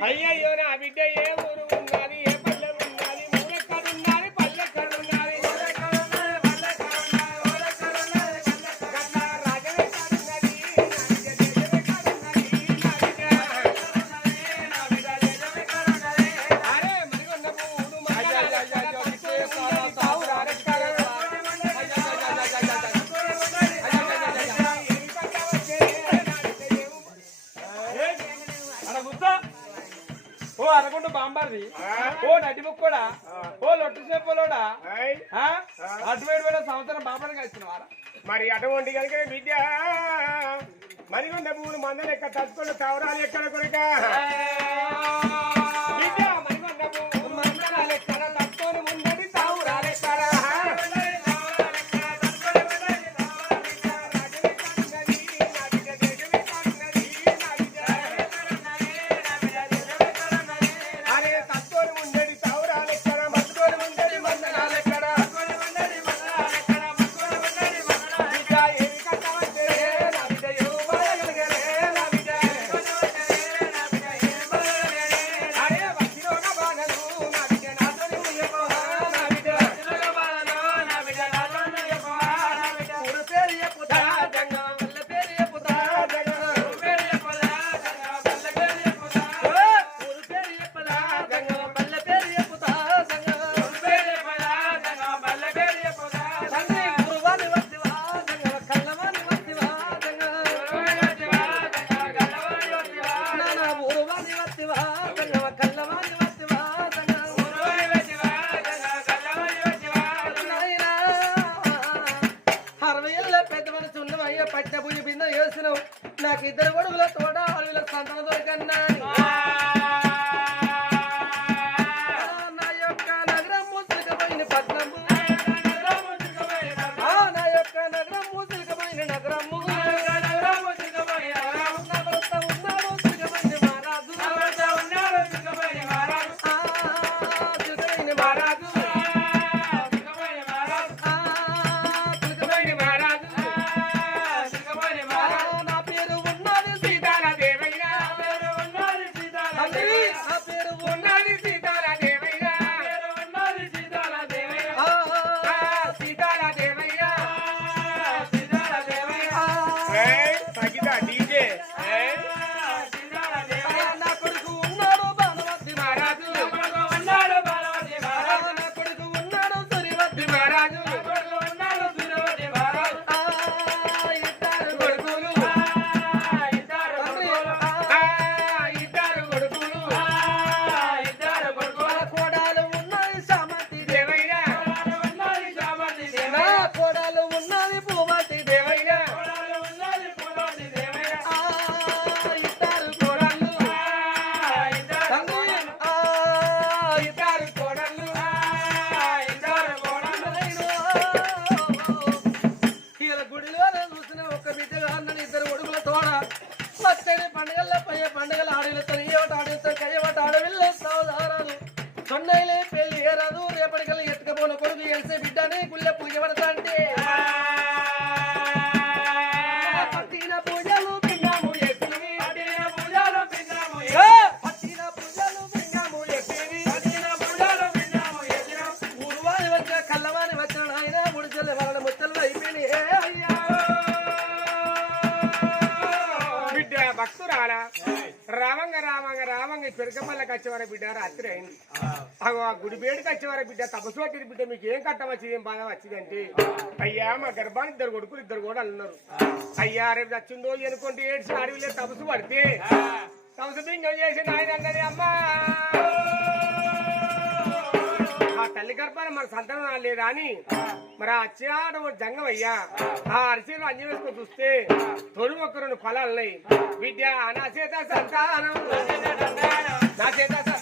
అయ్యో నా బిడ్డ ఏ ఊరు లెక్క తట్టుకుని తవరాలు ఎక్కడ కొరక అరవై ఏళ్ళ పెద్ద మనసు ఉన్నమయ్యా పట్టిన పూజ బిందం వేసినావు. నాకు ఇద్దరు కొడుకుల తోట అడవిలో సంతానం దొరికన్నా బిడ్డ రాత్రి అయింది. అగో ఆ గుడి వేడికి వచ్చేవారు బిడ్డ తపస్సు పట్టింది బిడ్డ మీకు ఏం కట్టం వచ్చింది ఏం బాధ వచ్చింది అంటే అయ్యా మా గర్భాన్ని ఇద్దరు కొడుకులు ఇద్దరు కూడా అన్నారు. అయ్యా రేపు వచ్చిందో ఎనుకుంటే ఏడ్చి అడవిలో తపస్సు పడితే తపస్సు పింగం చేసి నాయన అన్నది అమ్మా! ఆ తల్లి గర్భాన్ని మన సంతానం లేదా అని మరి ఆ చేడ జంగం అయ్యా ఆ అరిసెలు అన్ని వేసుకొని చూస్తే తొలి ఒక్క రెండు ఫలాలున్నాయి. విద్య నా చేత సంతానం. నా చేత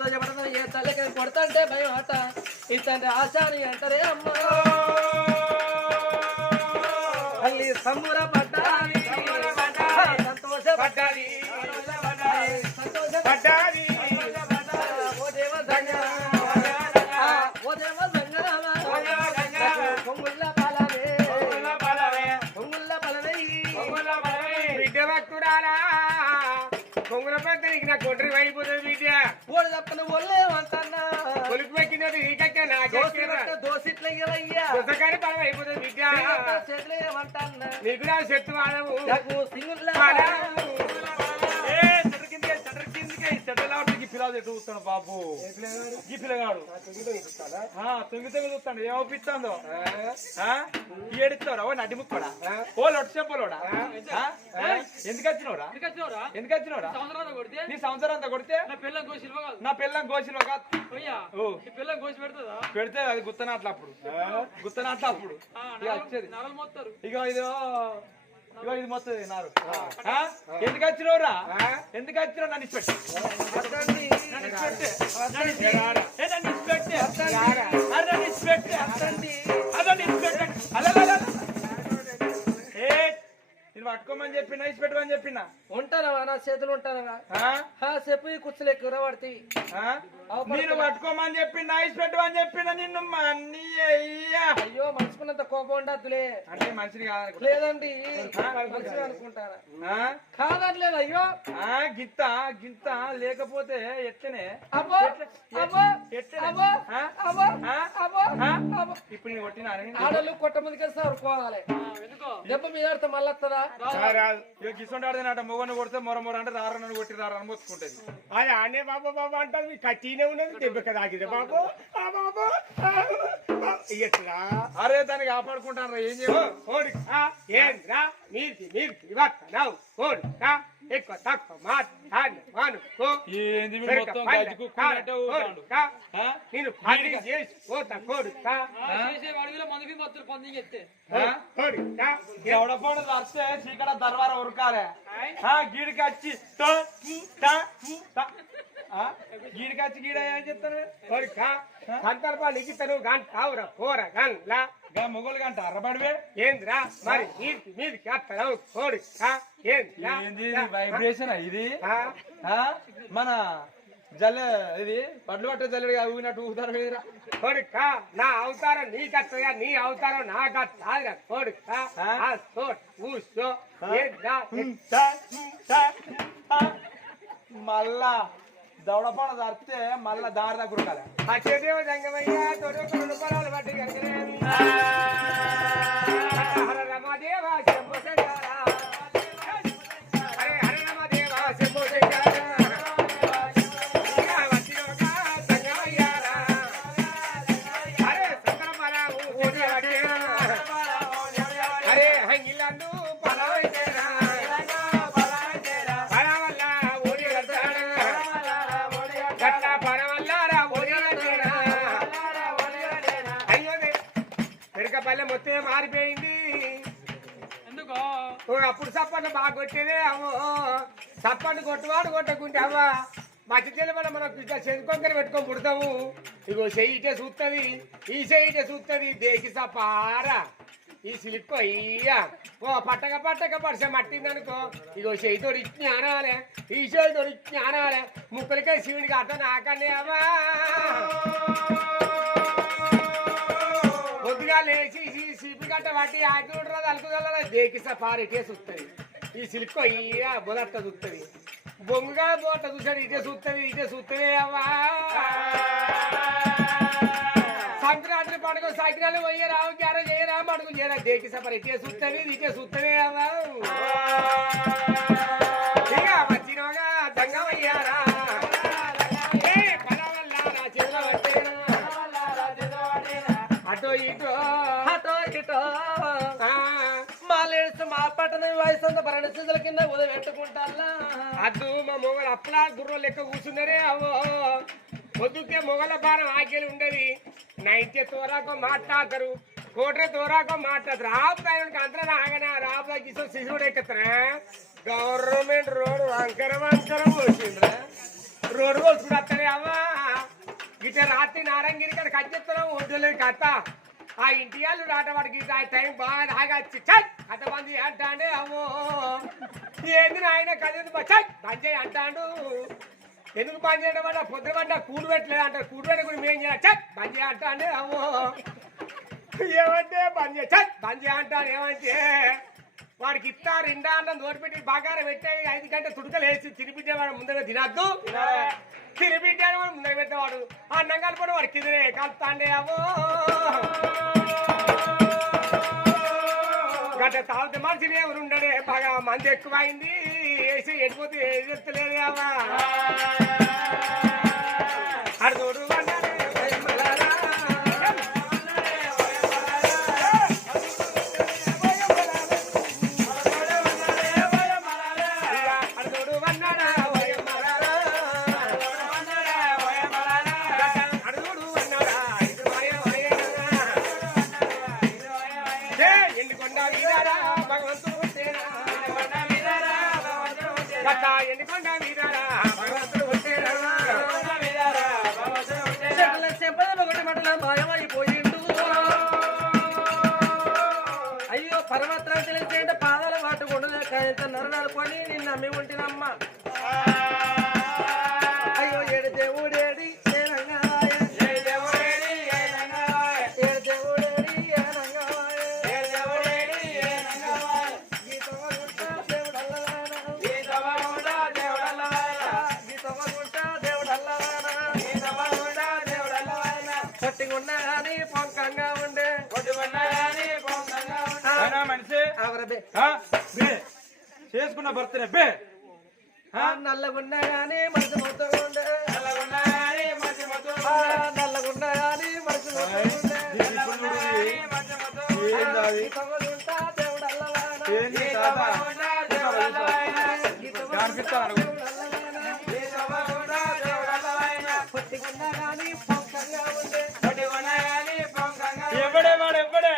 ఏ తల్లికి కొడతంటే భయం ఆట ఇతంటే ఆశాని అంటారే అమ్మ. సంబరపడ్డాది ఓడి తప్పని ఒళ్ళేమంటన్నా కొలుపు పెట్టినది నీకక్క నాకెక్కరా దోసిట్ల ఇయ్యవయ్యా పుస్తకాన్ని పదం అయిపోతుంది బిడ్డ చేతులు ఏమంటన్నా. నీకు నా శక్తి వాడవు. నాకు చెట్టు లాంటి పిల్లలు ఎటు చూస్తాడు బాబు? ఈ పిల్లగాడు. తొంగి తొంగి చూస్తాడు ఏమో పిస్తాందో ఏడిస్తావురా? ఓ నడి ముక్కడా? ఓ లొట్టు చెప్పలోడా? ఎందుకు వచ్చినవరా ఎందుకు వచ్చినవరా నీ సంవత్సరం అంతా కొడితే? నా పిల్లం గోసిలో కాదు పెడితే అది గుత్తనాట్ల అప్పుడు గుత్తనాట్ల అప్పుడు ఇక వచ్చేది. ఇక ఇది ఇగో ఇది మొత్తం నారు? ఎందుకు వచ్చినవురా ఎందుకు వచ్చినావు నన్ను ఇచ్చిపెట్టి. నన్ను ఇచ్చిపెట్టే. నన్ను నన్ను. ఏ నేను పట్టుకోమని చెప్పినా ఇచ్చిపెట్టమని చెప్పినా? ఉంటానవా? నా చేతులు ఉంటానవా? చెప్పు ఈ కుర్చీలు ఎక్కువ పడతాయి? నేను పట్టుకోమని చెప్పినా ఇచ్చిపెట్టమని చెప్పినా నిన్ను మన్ని అయ్యా. అయ్యో మనసుకున్నంత కోపం ఉండద్దులే. అంటే మనిషిని కాదు లేదండి అనుకుంటారా? కాదట్లేదు అయ్యో. ఆ, గింత గింత లేకపోతే ఎట్లనే? ఇప్పుడు నేను కొట్టినా ఆడలు కొట్ట ముందుకే సరుకోవాలి. దెబ్బ మీద ఆడితే మళ్ళీ వస్తుందా ఆడితే మొగను కొడితే మొర మొర అంటే రారని కొట్టి రారని మొత్తుకుంటది. అది ఆనే బాబా బాబా అంటారు మీ కట్టినే ఉన్నది దెబ్బకి తాకిదే బాబు. ఆ బాబు. ఎట్లా అరే దాన్ని కాపాడుకుంటాను ఏం ఏంద్రా మీది ఓడి ఎక్కువ తక్కువ ఏంది మొత్తం? నేను చేసి పోతా కోడు ఎవడపోడు వస్తే చీకట దర్వార ఉరకాలే. ఆ, గీడికి వచ్చి ట, ట, ట. ఆ? గీడికి వచ్చి గీడ ఏం చెప్తాను సందర్భాలు ఇచ్చితను గాన్ కావురా పోరా గాన్ లా. గా మొగలు గంట అర్రబడివే? ఏంద్రా? మరి మీది అత్తనావు కోడి ఏంది వైబ్రేషన్ ఇది? మన జల్ల ఇది పడ్లు పట్టే జల్లెడు ఊగినట్టు ఊగుతారు మీరా కొడుక నా అవతారం నీ అవతారం నాకత్తాదిరా కొడుక ఆ? సోట్ ఊసో. ఏంద్రా? ట, ట, ట. మళ్ళా. దవడపడ జరిపితే మళ్ళా దారి దగ్గర ఉండాలి. అచ్చేదేవ జంగమయ్య తొడు రెండు పొలాలు పట్టి కనుకనేమి శంభు అప్పుడు బాగా కొట్టేదే అవ్వో సప్పన్న కొట్టువాడు కొట్టకుంటే అవ్వ మధ్యలో మనం మనం చెందుకొంకర పెట్టుకొని పుడతాము. ఇగో చెయ్యిటే చూస్తుంది ఈ చెయ్యిటే చూస్తుంది దేకి సపారా ఈ స్లిప్ అయ్యా. ఓ పట్టక పట్టక పడిసే మట్టిందనుకో ఇగో చెయ్యి జ్ఞానాలే ఈ చెయ్యి జ్ఞానాలే ముక్కలకే శివుడికి అర్థం నాకనే అవ్వా. పొద్దుగా లేచి ఈ గట్ట పట్టి ఉండరాదు అలుకుదల దేకి సపారి వస్తుంది ఈ సిల్క్ అయ్యా బొదట్ట చూస్తుంది బొంగుగా బోట చూసాడు ఇటే చూస్తుంది ఇటే చూస్తుంది అవ్వా. సంక్రాంతి పండుగ సైకిల్ పోయి రావు గ్యారో చేయరా అడుగు చేయరా దేకి సపరి ఇటే చూస్తుంది ఇటే చూస్తుంది అవ్వా. కింద ఉదయం పెట్టుకుంటారా అద్దు మా మొగలు అప్పులా గుర్ర లెక్క కూర్చున్నారే అవో పొద్దుకే మొగల భారం ఆకేలి ఉండేది. నైతే తోరాకో మాట్లాడతారు కోట్ర తోరాకో మాట్లాడతారు. రాబుతాయి అందరూ ఆగనా రాబుదా కిసో శిశువుడు ఎక్కుతారా? గవర్నమెంట్ రోడ్ వంకర వంకర పోసిండ్రా రోడ్ గొర్రె రోజుకుడు వస్తానే అవ్వా. ఇట రాత్రి నారంగిరి కదా కచ్చెత్తనం ఒడ్డులేదు కథ ఆ ఇంటి వాళ్ళు రాట ఆ టైం బాగా ఆగచ్చి చై అంత మంది అంటాండే అమ్మో! ఏంది ఆయన కదేంది చై బంద్ అంటాడు. ఎందుకు బంద్ చేయడం వల్ల పొద్దున పడ్డ కూడు పెట్టలేదు అంటారు కూడు పెట్ట కూడా మేము చేయాలి. చై బంద్ చేయ అంటాండే అమ్మో! ఏమంటే బంద్ చేయ చై బంద్ చేయ అంటాడు ఏమంటే వాడికి ఇస్తా రెండా అన్నం తోడిపెట్టి బాగారం పెట్టే ఐదు గంటల తుడకలు వేసి తిరిపిట్టేవాడు ముందర తినద్దు. తిరిపిట్టాడు వాడు ముందర పెట్టేవాడు ఆ అన్నం కలపడం వాడికి కిందనే కలుపుతాండే అవో గట్ట తాగితే మనిషిని ఎవరు ఉండడే బాగా మంది ఎక్కువైంది. వేసి ఎడిపోతే ఎత్తలేదు అవ్వా. అడుగుడు అన్నాడే. ఉండే ఎవడే? వాడు ఎవడే?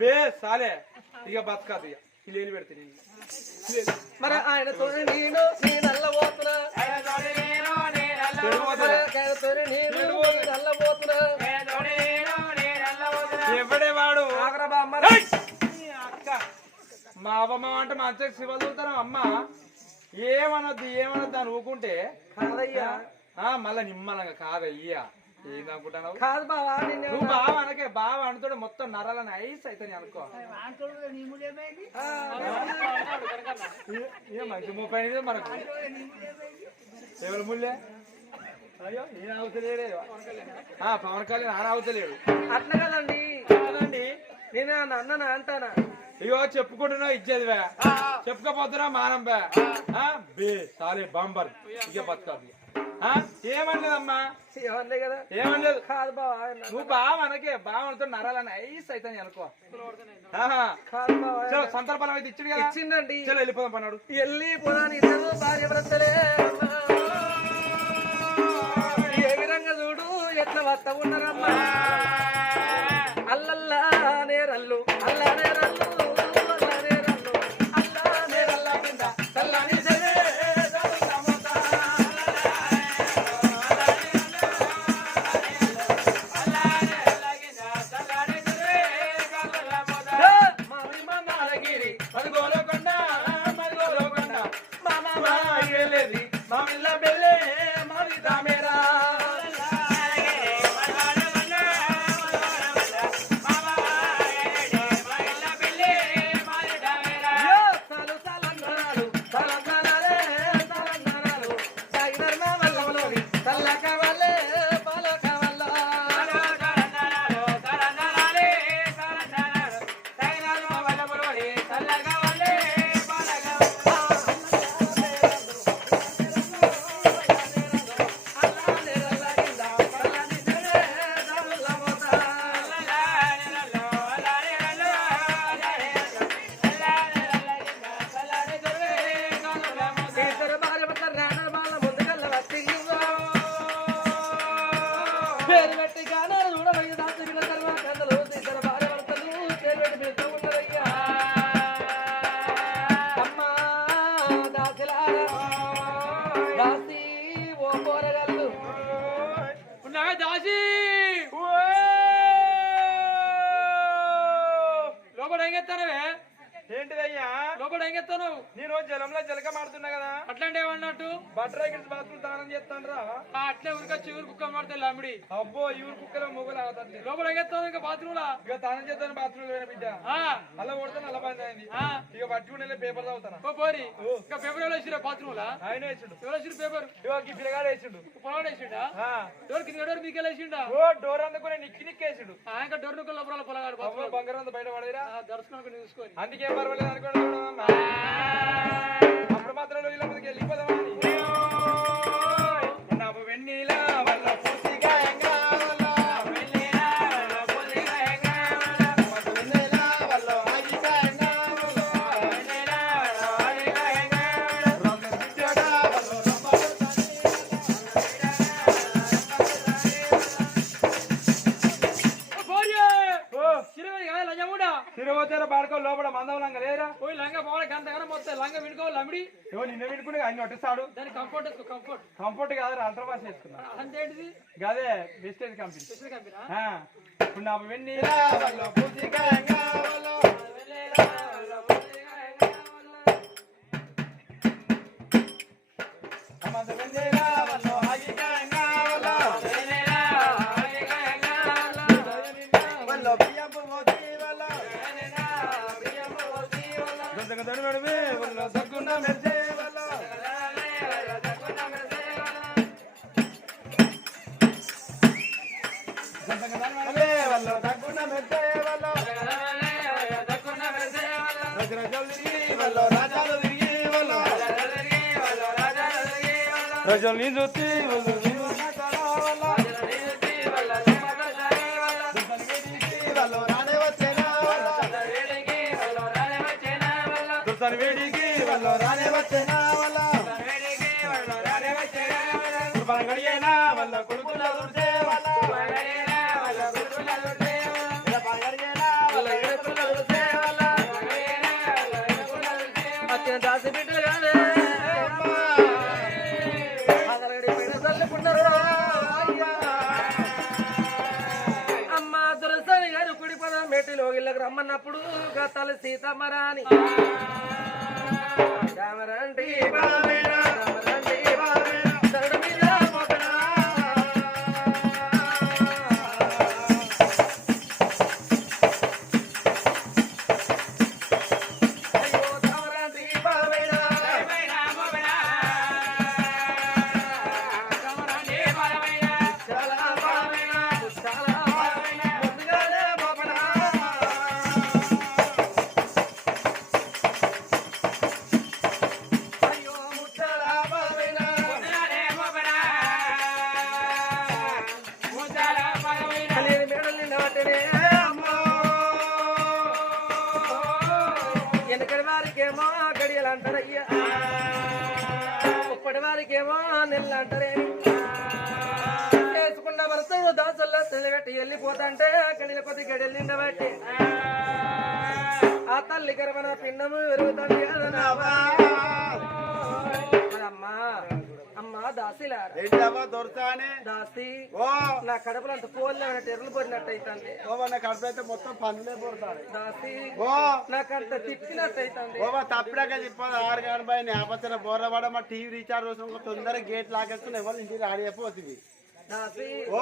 బే సాలే. ఇక బతకాదు ఇక. లేని పెడితే నేను. మరి ఆయనతో నేను నీ నల్లబోతున్నా చెడిపోతున్నా. మరి ఆయనతో నేను నీ మా అవ్వమ్మ అంటే మా అచ్చకి శివ చూస్తాను అమ్మ. ఏమనొద్దు ఏమనొద్దు అని ఊకుంటే కాదయ్యా. ఆ మళ్ళా నిమ్మలంగా కాదయ్యా. కాదు బావా నువ్వు బావ అనకే బావ అనుతాడు మొత్తం నరాలని ఐస్ అయితే అనుకో. ఏ- మంచి ముప్పై ఎనిమిది మనకు. ఎవరు ముళ్ళే? అయ్యో నేను అవుతలేడే పవన్ కళ్యాణ్ అవుతలేడు అట్లా కదండి. కాదండి. నేను అన్న అంటానా? ఇగో చెప్పుకుంటున్నావు ఇచ్చేదివే చెప్పుకపోతున్నా మానం బే ఆ, బే సాలే బాంబర్. ఇక బతకాలి ఏమనలేదమ్మా? ఏమన్నా కదా. ఏమనలేదు. కాదు బావా. నువ్వు బావ అనకే బావ అనుతో నరాలని ఐస్ అయితే అనుకో. చలో సంతర్పణం అయితే ఇచ్చిండు కదా? ఇచ్చిండండి. చలో వెళ్ళిపోదాం పన్నాడు. పురాణి ఇద్దరు భార్య భర్తలే. ఏ విధంగా చూడు ఎట్లా వస్త ఉన్నారమ్మా ఏమన్నట్టు బట్టర్ ఎగిరి బాత్రూమ్ స్నానం చేస్తాను రా ఆ అట్లే ఉరికొచ్చి ఊరు కుక్క మాడితే లమ్మిడి అబ్బో ఇవి కుక్కల మొగలు అవుతుంది లోపల ఎగెత్తావు ఇంకా బాత్రూమ్ లా ఇక తానం చేస్తాను బాత్రూమ్ పోయిన బిడ్డ. అలా కొడితే నల్ల పని అయింది. ఆ, ఇక పట్టుకుని పేపర్ చదువుతాను? ఓ పోరి. ఇంకా పేపర్ ఎవరు వేసిరా బాత్రూమ్ లా ఆయన వేసిండు. ఎవరు పేపర్? పిల్లగాడు వేసిండు. పొలాడు వేసిండా. డోర్ కింద డోర్ మీకు వేసిండా? ఓ డోర్ అందుకునే నిక్కి నిక్కేసిండు ఆ, ఇంకా డోర్ నుక్కల లోపల పొలగాడు బంగారం అంతా బయట పడేరా? దర్శనం చూసుకొని. అందుకేం పర్వాలేదు అనుకోండి. అప్పుడు మాత్రం మీదకి వెళ్ళిపోదామా వినుకునే అన్ని ఒట్టేస్తాడు. దాని కంఫర్ట్ కంఫర్ట్ కాదు అల్ట్రా వాష్ చేసుకున్నా. అంతేంటిది గదే వెస్టేజ్ కంపెనీ ఇప్పుడు నా వెన్నీల దగ్గున్న జ్యోతి అత్యంత ఆశ బిడ్డలు కాదే అమ్మా. అమ్మ దురసని గారు కుడి పద మేటిలో ఇళ్ళకి రమ్మన్నప్పుడు గతలు సీతమ్మరాని దాసిలారా? ఏంటమ్మా దొరసాని. దాసి ఓ. నా కడుపులో అంత కోళ్ళు ఎర్రలు పడినట్టు అవుతుంది ఓ నా కడుపు అయితే మొత్తం పనులే పడతాడు దాసి ఓ. నాకంత తిప్పినట్టు అవుతుంది ఓ తప్పినాక చెప్పాలి ఆరు గంటల పై నేపథ్యం బోర్రవాడ మా టీవీ రీఛార్జ్ కోసం తొందరగా గేట్ లాగేసుకుని ఎవరు ఇంటికి దాసి ఓ.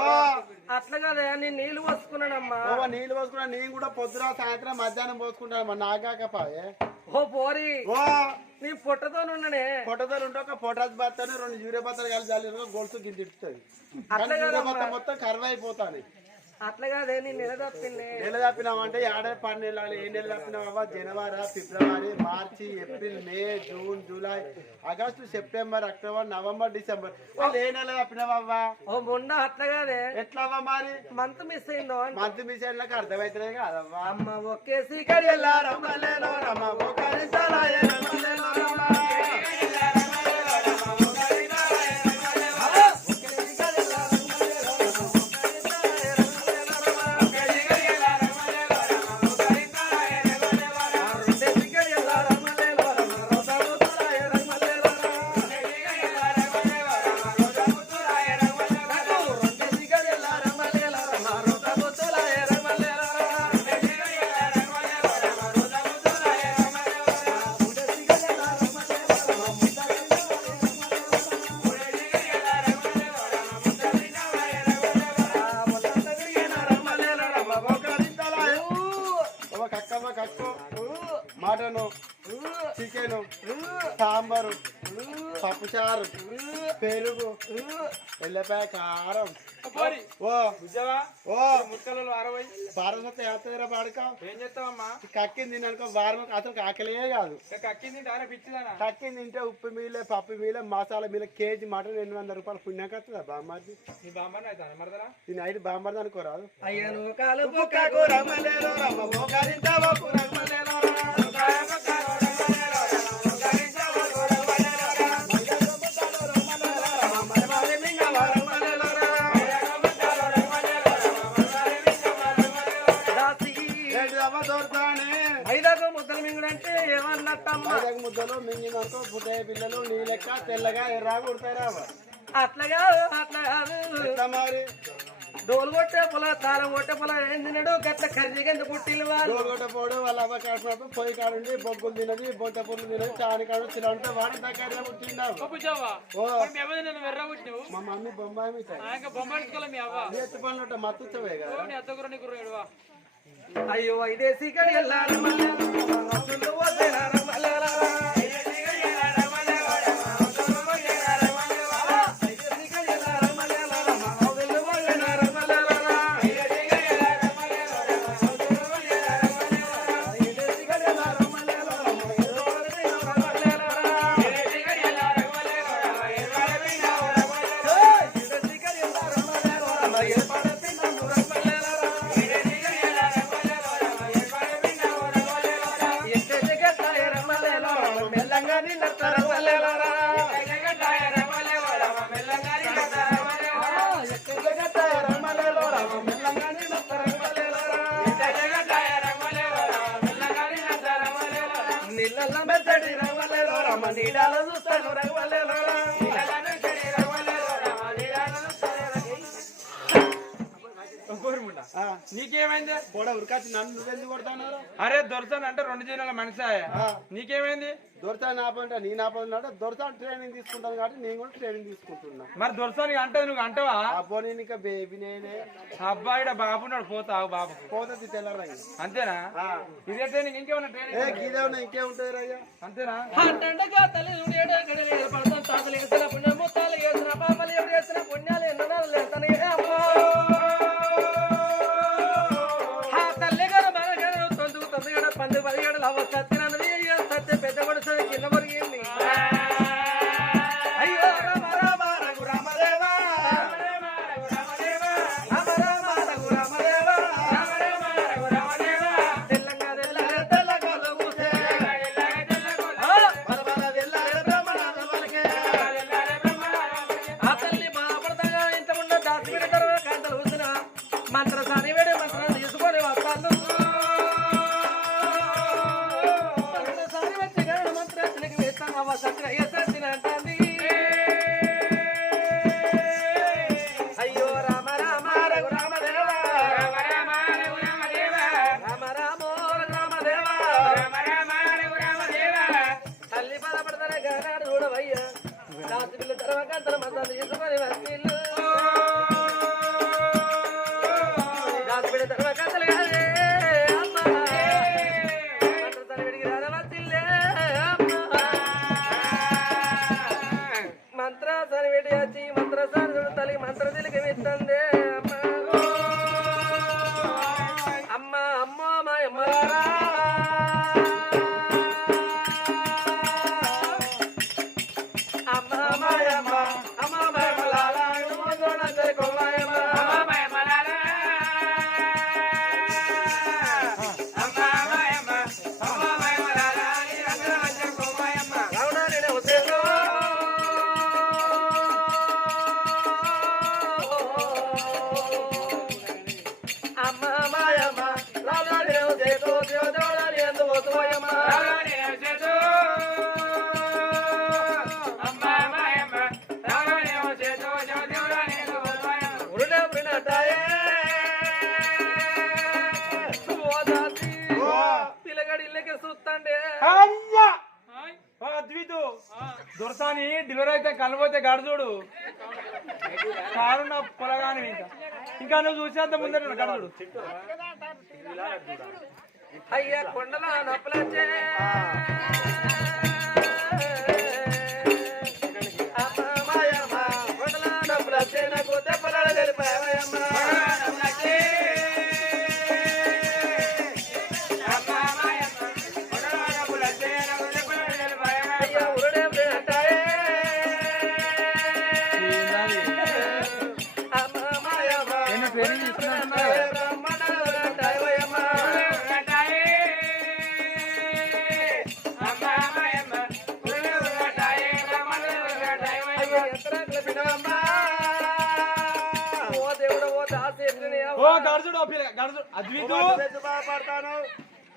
అట్లా కదా నేను నీళ్ళు పోసుకున్నానమ్మా. ఓ నీళ్ళు పోసుకున్నా నేను కూడా పొద్దున సాయంత్రం మధ్యాహ్నం పోసుకుంటాను మా నాగాకపాయే. ఓ పోరి. ఓ. నీ పొట్టతో నుండనే పొట్టదలు ఉంటే ఒక పొటాస్ బత్తాను రెండు యూరియా బత్తాలు కలిసి చల్లిన గొలుసు కాదమ్మా. బత్త మొత్తం కరువు అయిపోతాను అట్లా కాదే నేను నిలదప్పింది నెల తప్పినామంటే ఏడాది పది నెలలు ఏ నెల తప్పినావా జనవరి ఫిబ్రవరి మార్చి April May June July August September October November December. వాళ్ళు ఏ నెల తప్పినావా ఓ మొండ అట్లా కాదే. ఎట్లవ్వా మరి? మంత్ మిస్ అయిందో. మంత్ మిషన్లకు అర్థమవుతుంది కాదవ్వా. అమ్మ ఒకేసి కడియల్లా రమ్మలేలో రమ్మ ఎల్లపాయ కారం. పోరి. ఓ చూసావా ఓ. ముక్కలలో అరవై. ఏం చేస్తావమ్మా? కక్కింది తిననుకో వారం అసలు కాకలే కాదు. కక్కింది పిచ్చిదానా? కక్కింది తింటే ఉప్పు మీలే పప్పు మీలే మసాలా మీలే కేజీ మటన్ ఎనిమిది వందల రూపాయలు పుణ్యం కస్తుందా బామ్మది నీ బామ్మని నైట్ బామ్మది అనుకోరాదు అయ్యను కాలు ఐదాకు మింగుడంటే ఏమన్నట్టమ్మా ముద్దలు మింగిననుకో బుడ్డ పిల్లలు నీ లెక్క తెల్లగా ఎర్రా కుడతారా అట్లగా అట్లా కాదు ఎట్లా మరి? డోలు కొట్టే పొల తాళం కొట్టే పొల ఏం తినడు? గట్ల కర్రీ కింద పుట్టిల్లు వాళ్ళు గోల్గొట్ట పోడు వాళ్ళ అవ్వ కాడినప్పుడు పొయ్యి కాడుండి బొగ్గులు తినది బొట్ట పుల్లు తినది చాని కాడు తినంటే వాడి దగ్గర పుట్టిండావు. మీ మమ్మీ బొంబాయి మిఠాయి. ఇంకా బొమ్మాడుకోలే మీ అవ్వ. నీ ఎత్తు పనులు మత్తుతావే కదా? నీ అత్త గుర నీ గుర్ర అయ్యో ఐదేసి నీకేమైంది? కూడా ఉరికాచి నన్ను నువ్వెందుకు అరే దొరసాను అంటే రెండు జిల్లాల మనిషి. నీకేమైంది? దొరతా నాపంటే నీ నాపన్నాడు దొరతా ట్రైనింగ్ తీసుకుంటాను కాబట్టి నేను కూడా ట్రైనింగ్ తీసుకుంటున్నా. మరి దొరసానికి అంటే నువ్వు అంటావా? ఆ పోనీ ఇంకా బేబీ నేనే. అబ్బాయిడ బాబున్నాడు పోతావు బాబు పోతుంది తెల్లరంగి అంతేనా. ఇదే ట్రైనింగ్ ఇంకేమన్నా ట్రైనింగ్ గీదేమన్నా ఇంకే ఉంటుంది రయ్యా? అంతేనా? అంటండగా తల్లి తాతలు వేసిన పుణ్యం ముత్తాలు వేసిన పాపలు ఎవరు వేసిన పుణ్యాలు ఎన్నో లేస్తాను తొమ్మిది గడ పంది పది నా ఇంకా. ఇంకా నువ్వు చూసేంత ముందర గడు అయ్యా కొండలా నొప్పులచ్చే.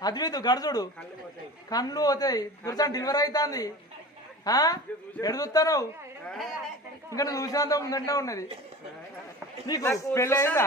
అద్విత్. గడుచుడు కళ్ళు పోతాయి. కూర్చొని డెలివరీ అవుతుంది ఎడుతాను ఇంకా నువ్వు చూసినంత ఉందంటే ఉన్నది. నీకు పెళ్ళి అయిందా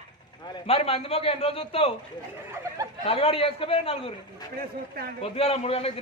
మరి మంది మొక్క ఎన్ని రోజులు చూస్తావు? చలివాడు చేసుకోపోయారు నలుగురు. పొద్దుగాల మూడు గంటలకు